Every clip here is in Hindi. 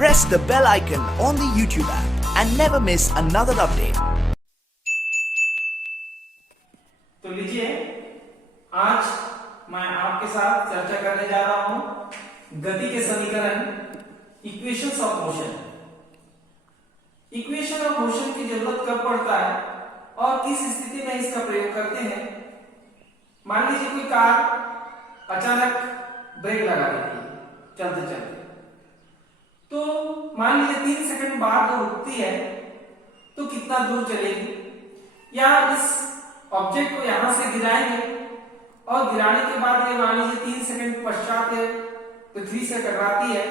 Press the bell icon on the YouTube app and never miss another update. तो लीजिए, आज मैं आपके साथ चर्चा करने जा रहा हूं गति के समीकरण, equations of motion. Equation of motion की जरूरत कब पड़ता है और किस स्थिति में इसका प्रयोग करते हैं। मान लीजिए कोई कार अचानक ब्रेक लगा देती है चलते चलते, तो मान लीजिए 3 सेकंड बाद वो रुकती है तो कितना दूर चलेगी, या इस ऑब्जेक्ट को यहां से गिराएंगे और गिराने के बाद ये मान लीजिए 3 सेकंड पश्चात पृथ्वी से टकराती है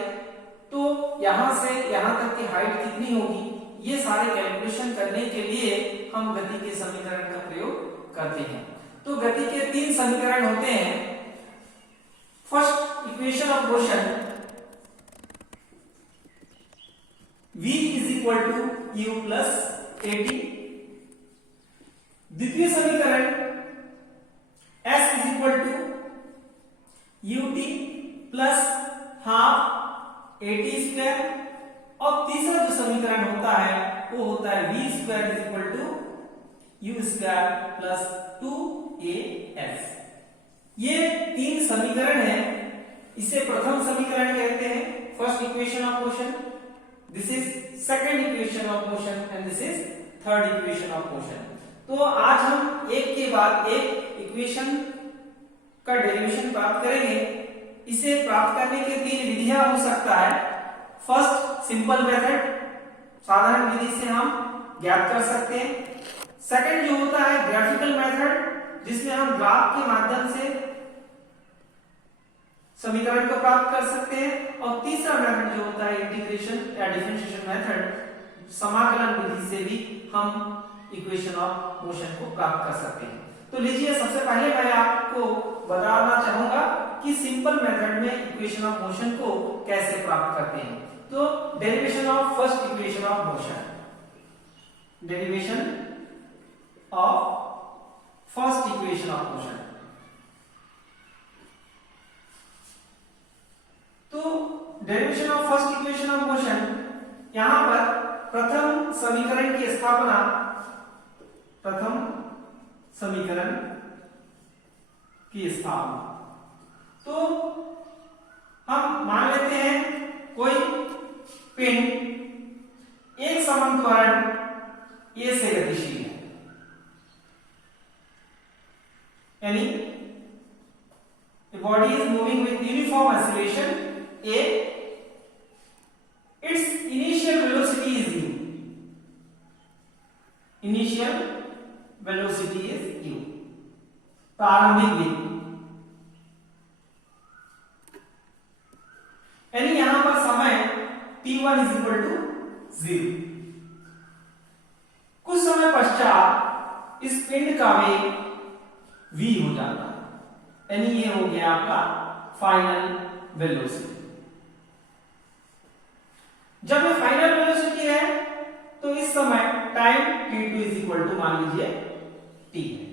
तो यहां से यहां तक की हाइट कितनी होगी। ये सारे कैलकुलेशन करने के लिए हम गति के समीकरण का प्रयोग करते हैं। तो गति के 3 समीकरण होते हैं। First equation of motion, v is equal to u plus at। द्वितीय समीकरण s is equal to ut plus half at square। और तीसरा जो समीकरण होता है वो होता है v square is equal to u square plus 2as। ये 3 समीकरण है। इसे प्रथम समीकरण कहते हैं, first equation of motion. This is second equation of motion and this is third equation of motion. तो आज हम एक के बाद एक इक्वेशन का डेरिवेशन प्राप्त करेंगे। इसे प्राप्त करने के 3 विधियां हो सकता है। फर्स्ट सिंपल मेथड, साधारण विधि से हम ज्ञात कर सकते हैं। सेकंड जो होता है ग्राफिकल मेथड, जिसमें हम ग्राफ के माध्यम से समीकरण को प्राप्त कर सकते हैं। और तीसरा मेथड जो होता है इंटीग्रेशन या डिफरेंशिएशन मेथड, समाकलन विधि से भी हम इक्वेशन ऑफ मोशन को प्राप्त कर सकते हैं। तो लीजिए, सबसे पहले मैं आपको बताना चाहूंगा कि सिंपल मेथड में इक्वेशन ऑफ मोशन को कैसे प्राप्त करते हैं। तो derivation of first equation of motion, derivation of first equation of motion. तो derivation of first equation of motion, यहां पर प्रथम समीकरण की स्थापना, प्रथम समीकरण की स्थापना। तो हम मान लेते हैं कोई पिंड एक समान त्वरण a से गतिशील है, यानी the body is moving with uniform acceleration a, its initial velocity is u, initial velocity is u, प्रारंभिक वेग। यानी यहां पर समय t1 is equal to 0। कुछ समय पश्चात इस पिंड का वेग v हो जाता है, यानी ये हो गया आपका फाइनल वेलोसिटी। जब ये फाइनल वेलोसिटी है तो इस समय time t2 is equal to मान लीजिए t है।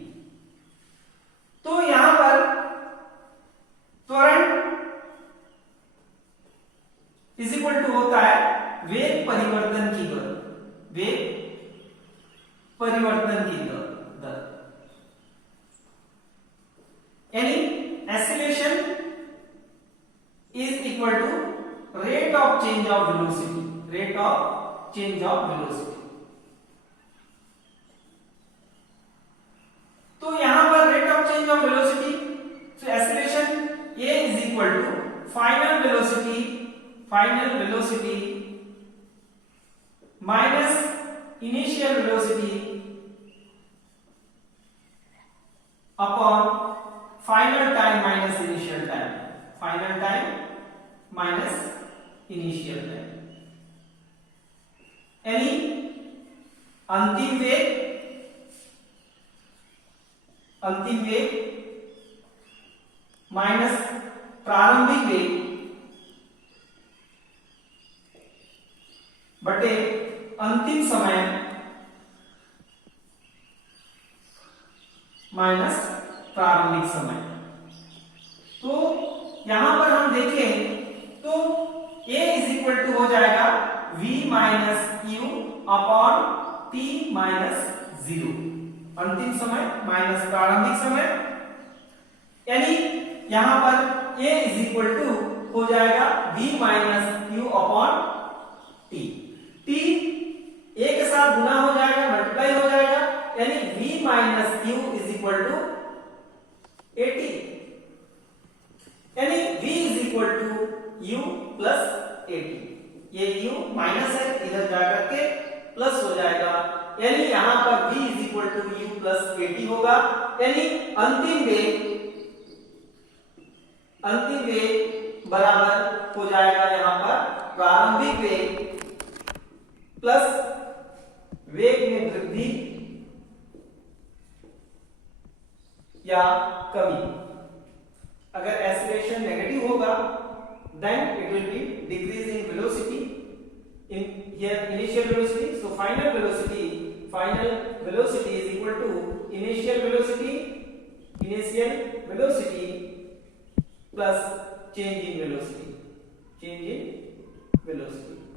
तो यहां पर त्वरण इज इक्वल टू होता है वेग परिवर्तन की दर, वेग परिवर्तन की दर, यानी acceleration is equal to rate of change of velocity, rate of change of velocity. तो यहां पर rate of change of velocity, तो acceleration a is equal to final velocity, final velocity minus initial velocity upon final time minus initial time, final time minus initial time, यानी अंतिम वेग, अंतिम वेग माइनस प्रारंभिक वेग बटे अंतिम समय माइनस प्रारंभिक समय। तो यहां पर हम देखें तो a इज इक्वल टू हो जाएगा v minus you upon t minus 0। अंतिम समय माइनस प्रारंभिक समय, यानी यहां पर a इज इक्वल टू हो जाएगा v minus you upon t। t a के साथ गुना हो जाएगा, मल्टीप्लाई हो जाएगा, यानी v minus u is equal to 80, यानी v is equal to u plus 80। ये u माइनस है, इधर जाकर के प्लस हो जाएगा, यानी यहां पर v is equal to u plus 80 होगा। यानी अंतिम वेग बराबर हो जाएगा यहां पर प्रारंभिक वेग प्लस वेग में वृद्धि या कमी। अगर एक्सीलरेशन नेगेटिव होगा then it will be decrease in velocity, in here initial velocity, so final velocity is equal to initial velocity plus change in velocity,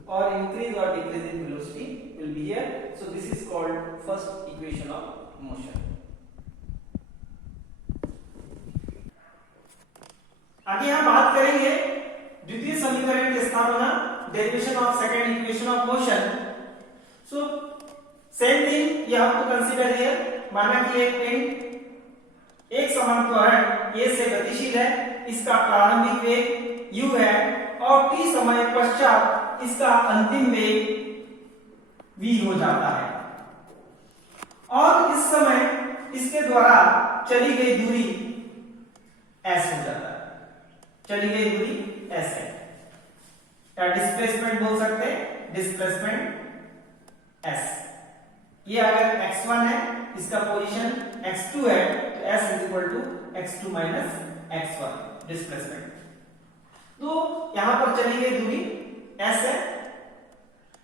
or increase or decrease in velocity will be here. So this is called first equation of motion. आगे हम बात करेंगे द्वितीय समीकरण की स्थापना, derivation of second equation of motion. So same thing you have to consider here. माना कि एक पिंड एक समान त्वरण a से गतिशील है, इसका प्रारंभिक वेग u है और t समय पश्चात इसका अंतिम वेग v हो जाता है, और इस समय इसके द्वारा चली गई दूरी s हो जाता है। चली गई दूरी s है, या डिस्प्लेसमेंट बोल सकते हैं, डिस्प्लेसमेंट s। ये अगर x1 है, इसका पोजीशन x2 है, तो s is equal to x2 minus x1 displacement. तो यहां पर चली गई दूरी s है।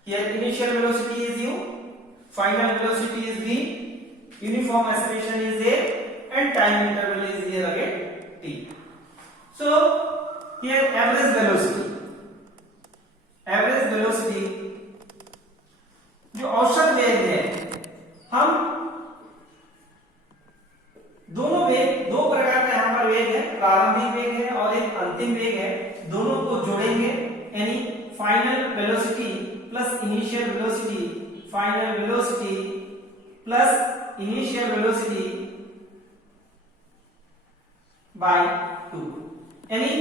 Here initial velocity is u, final velocity is v, uniform acceleration is a, and time interval is here again t. So here average velocity जो औसत वेग है, हम दोनों वेग, दो प्रकार का यहाँ पर वेग है, प्रारंभिक वेग है और एक अंतिम वेग है, दोनों को जोड़ेंगे, यानी final velocity plus initial velocity, final velocity plus initial velocity bye 2, यानी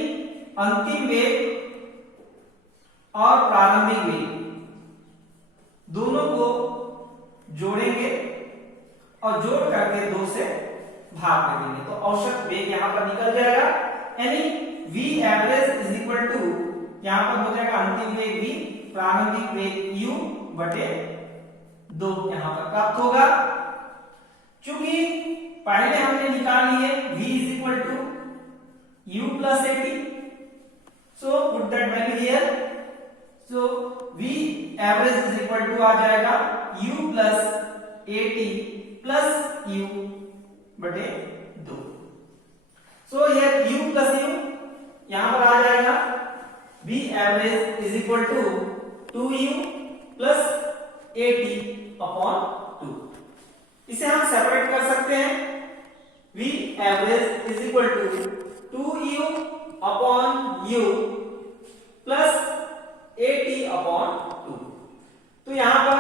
अंतिम वेग और प्रारंभिक वेग दोनों को जोड़ेंगे और जोड़ करके 2 से भाग कर देंगे, तो औसत वेग यहां पर निकल जाएगा, यानी v average is equal to यहां पर हो जाएगा अंतिम वेग v, प्रारंभिक वेग u बटे 2 यहां पर प्राप्त होगा। चूंकि पहले हमने निकाल लिए v is equal to u plus 80, so put that value here, so v average is equal to आ जाएगा u plus 80 plus u बटे 2। so here u plus u यहां पर आ जाएगा, v average is equal to 2u plus 80 upon 2। इसे हम सेपरेट कर सकते हैं, v average is equal to 2u upon u plus 80 upon 2। तो यहां पर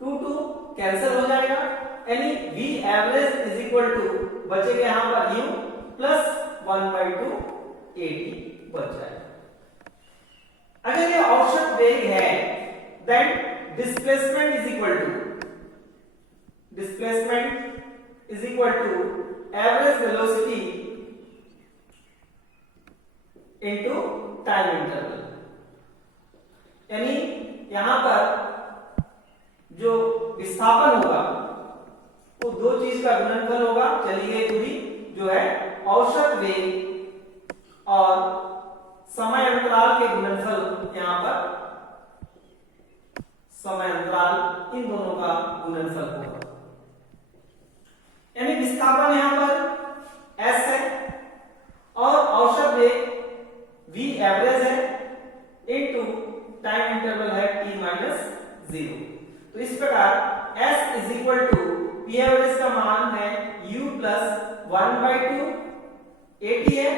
2 कैंसिल हो जाएगा, यानी v average is equal to बचेगा यहां पर u प्लस 1/2 80 बच जाएगा। अगर ये औसत वेग है, then displacement is equal to average velocity into time interval, यानी यहां पर जो विस्थापन होगा वो दो चीज का गुणनफल होगा, चली गई दूरी जो है औसत वेग और समय अंतराल के गुणनफल, यहां पर समय अंतराल इन दोनों का गुणनफल होगा, यानी विस्थापन यहां पर s है और औसत वेग v एवरेज है इनटू टाइम इंटरवल है t माइनस 0। तो इस प्रकार s is equal to p average का मान है u प्लस 1/2 AT है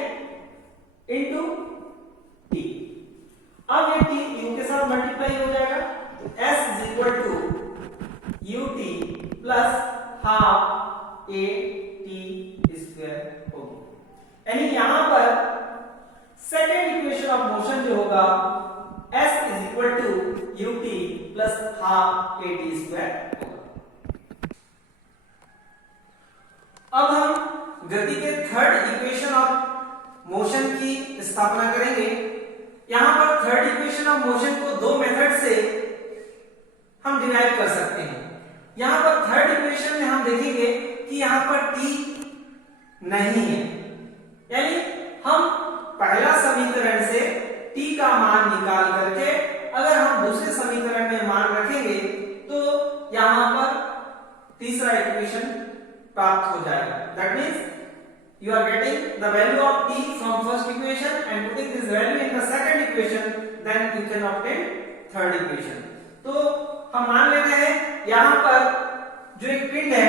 इंटू t। अब ये t u के साथ मल्टीप्लाई हो जाएगा, तो s is equal to ut plus half AT square होगी। यानी यहां पर सेकेंड इक्वेशन ऑफ मोशन जो होगा s is equal to ut plus half AT square होगा। अब हम गति के थर्ड इक्वेशन ऑफ मोशन की स्थापना करेंगे। यहां पर थर्ड इक्वेशन ऑफ मोशन को दो मेथड से हम डिराइव कर सकते हैं। यहां पर थर्ड इक्वेशन में हम देखेंगे कि यहां पर t नहीं है, यानी हम पहला समीकरण से t का मान निकाल करके अगर हम दूसरे समीकरण में मान रखेंगे तो यहां पर तीसरा इक्वेशन प्राप्त हो जाएगा। That means you are getting the value of t from first equation and putting this value in the second equation, then you can obtain third equation। तो हम मान लेते हैं यहां पर जो एक पिंड है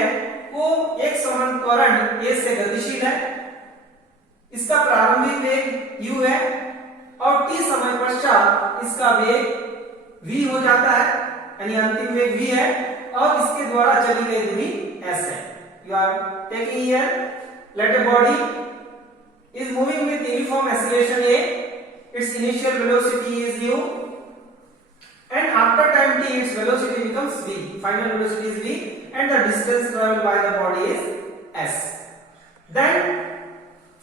वो एक समान त्वरण a से गतिशील है, इसका प्रारंभिक वेग u है और t समय पश्चात इसका वेग v हो जाता है, यानी अंतिम वेग v है और इसके द्वारा चली गई दूरी s है। You are taking here, let a body is moving with uniform acceleration a, its initial velocity is u, and after time t its velocity becomes v, final velocity is v, and the distance traveled by the body is s। Then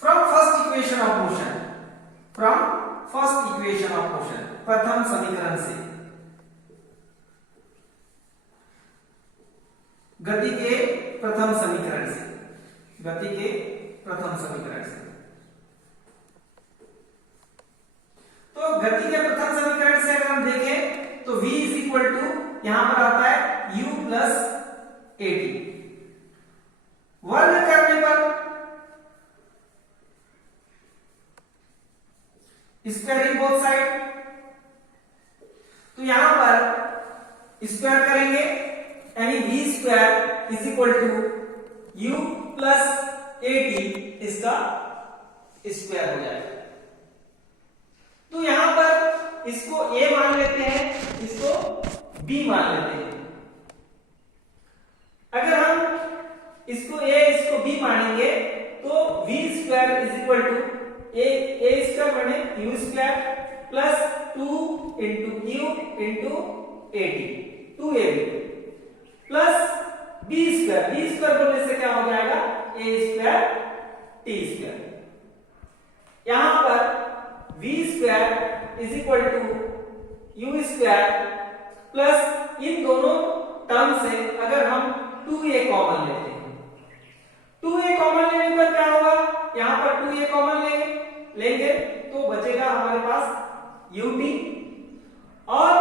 from first equation of motion, प्रथम समीकरण से गति के प्रथम समीकरण से तो गति के प्रथम समीकरण से अगर हम देखें तो v इज इक्वल टू यहां पर आता है u प्लस AT। वर्ग करने पर स्क्वायरिंग बोथ साइड, तो यहां पर स्क्वायर करेंगे यानी v square is equal to u plus AT इसका स्क्वायर हो जाएगा। तो यहां पर इसको a मान लेते हैं, इसको b मान लेते हैं। अगर हम इसको a इसको b मानेंगे तो v square is equal to a square बने u square plus 2 into u into AT 2ab plus b square बोलने से क्या हो जाएगा a स्क्वायर t स्क्वायर। यहां पर v square is equal to u square plus इन दोनों टर्म से अगर हम 2a कॉमन लेते हैं, 2a कॉमन लेने पर क्या होगा, यहां पर 2a कॉमन लेंगे तो बचेगा हमारे पास ut, और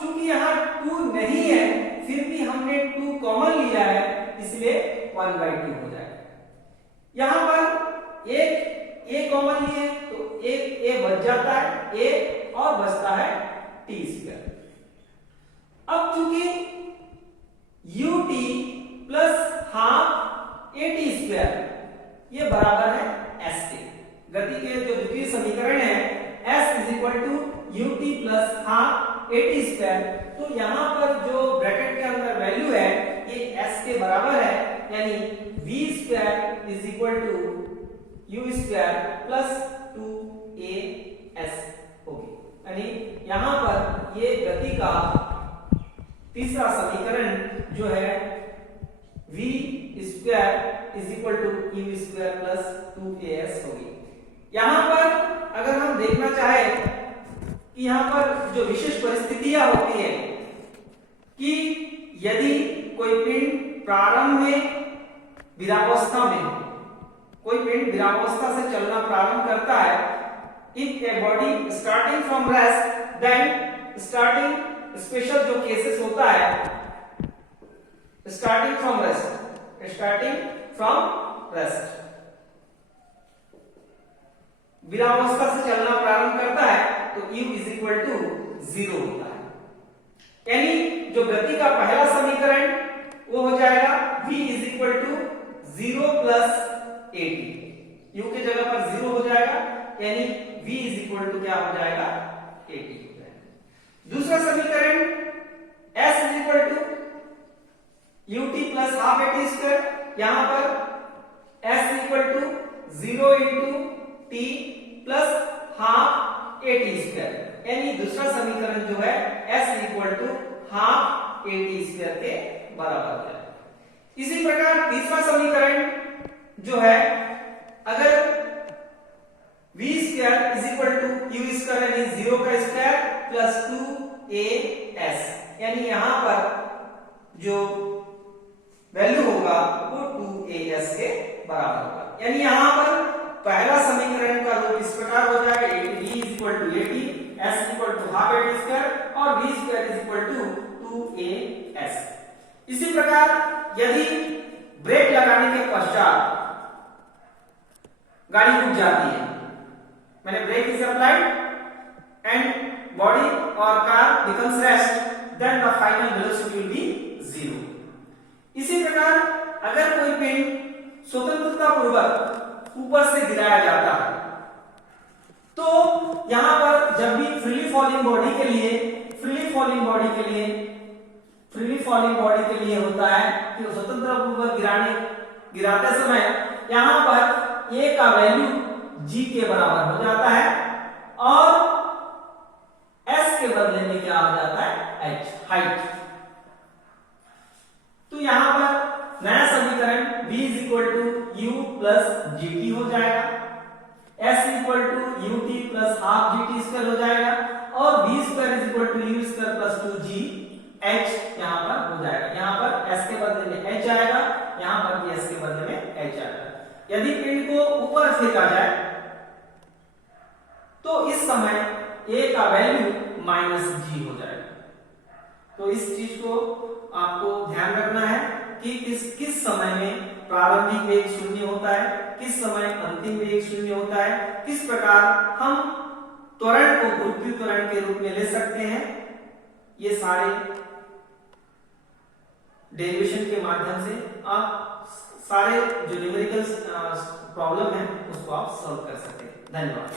चूंकि यहां 2 नहीं है फिर भी हमने 2 कॉमन लिया है इसलिए 1/2 हो जाएगा। यहां पर एक a कॉमन लिए तो एक a बच जाता है a और बचता है t स्क्वायर। अब चूंकि ut plus half AT square ये बराबर है s के, गति के जो द्वितीय समीकरण है s is equal to ut plus half AT square, तो यहां पर जो ब्रैकेट के अंदर वैल्यू है ये s के बराबर है, यानी v square is equal to u square plus 2as होगी। यानी यहां पर ये गति का तीसरा समीकरण जो है v square is equal to u square plus 2as होगी। यहां पर अगर हम देखना चाहे कि यहां पर जो विशेष परिस्थितियां होती है कि यदि कोई पिंड प्रारंभ में विरामावस्था से चलना प्रारंभ करता है, if a body starting from rest, then starting special जो केसेस होता है स्टार्टिंग फ्रॉम रेस्ट विरामावस्था से चलना प्रारंभ करता है तो u इज इक्वल टू 0 होता है। यानी जो गति का पहला समीकरण वो हो जाएगा v is equal to 0 plus 80। u के जगह पर 0 हो जाएगा, यानी v इज इक्वल टू क्या हो जाएगा 80 हो जाएगा। दूसरा समीकरण s is equal to ut plus half 80 square, यहां पर s इक्वल टू 0 इंटू t प्लस हाफ 80 स्क्वायर, यानी दूसरा समीकरण जो है s equal to half 80 square के बराबर है। इसी प्रकार तीसरा समीकरण जो है, अगर v square is equal to u square यानी 0 का स्क्वायर प्लस 2as, यानी यहां पर जो वैल्यू होगा वो 2as के बराबर होगा। यानी यहां पर पहला समीकरण का रूप इस प्रकार हो जाएगा v is equal to 80, s equal to half 80 square और v square is equal to 2as। इसी प्रकार यदि ब्रेक लगाने के पश्चात गाड़ी रुक जाती है, मैंने brake is applied and body और car becomes rest, then the final velocity will be 0। इसी प्रकार अगर कोई पिंड स्वतंत्रता पूर्वक ऊपर से गिराया जाता है, तो यहां पर जब भी फ्रीली फॉलिंग बॉडी के लिए होता है कि स्वतंत्रता पूर्वक गिराते समय यहां पर a का वैल्यू g के बराबर हो जाता है और s के बदले में क्या हो जाता है h, हाइट। तो यहां पर नया समीकरण v is equal to u plus gt हो जाएगा, s equal to ut plus half gt square हो जाएगा और v square is equal to u square plus 2g h यहां पर हो जाएगा। यहां पर s के बदले में h आएगा, यहां पर भी s के बदले में h आएगा। यदि पिंड को ऊपर फेंका जाए तो इस समय a का वैल्यू माइनस g हो जाएगा। तो इस चीज को आपको ध्यान रखना है कि किस समय में प्रारंभिक वेग 0 होता है, किस समय अंतिम वेग 0 होता है, किस प्रकार हम त्वरण को गुरुत्वीय त्वरण के रूप में ले सकते हैं। ये सारे डेरिवेशन के माध्यम से आप सारे जो न्यूमेरिकल प्रॉब्लम है उसको आप सॉल्व कर सकते हैं। धन्यवाद।